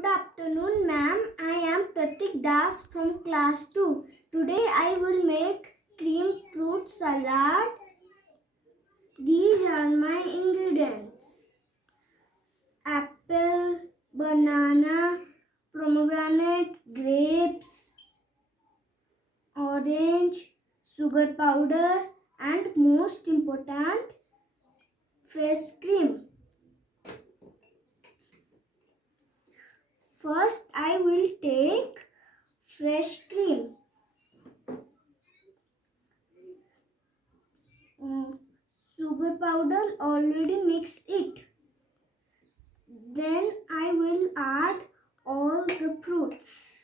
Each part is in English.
Good afternoon, ma'am. I am Pratik Das from class 2. Today I will make cream fruit salad. These are my ingredients: apple, banana, pomegranate, grapes, orange, sugar powder, and most important, fresh cream. First, I will take fresh cream. Sugar powder, already mix it. Then I will add all the fruits.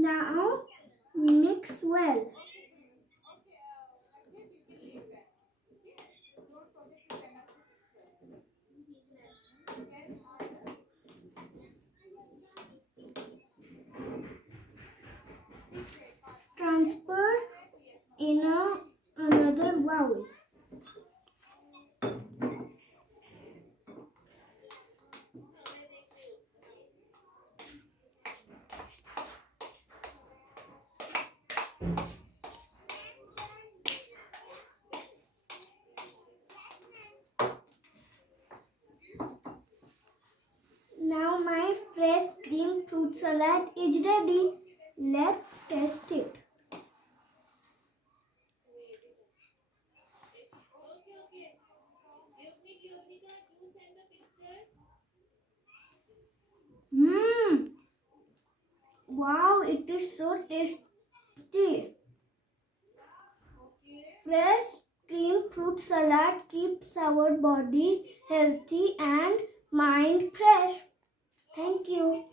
Now mix well. Transfer in another bowl. Now my fresh cream fruit salad is ready. Let's test it. Wow, it is so tasty. Fresh cream fruit salad keeps our body healthy and mind fresh. Thank you.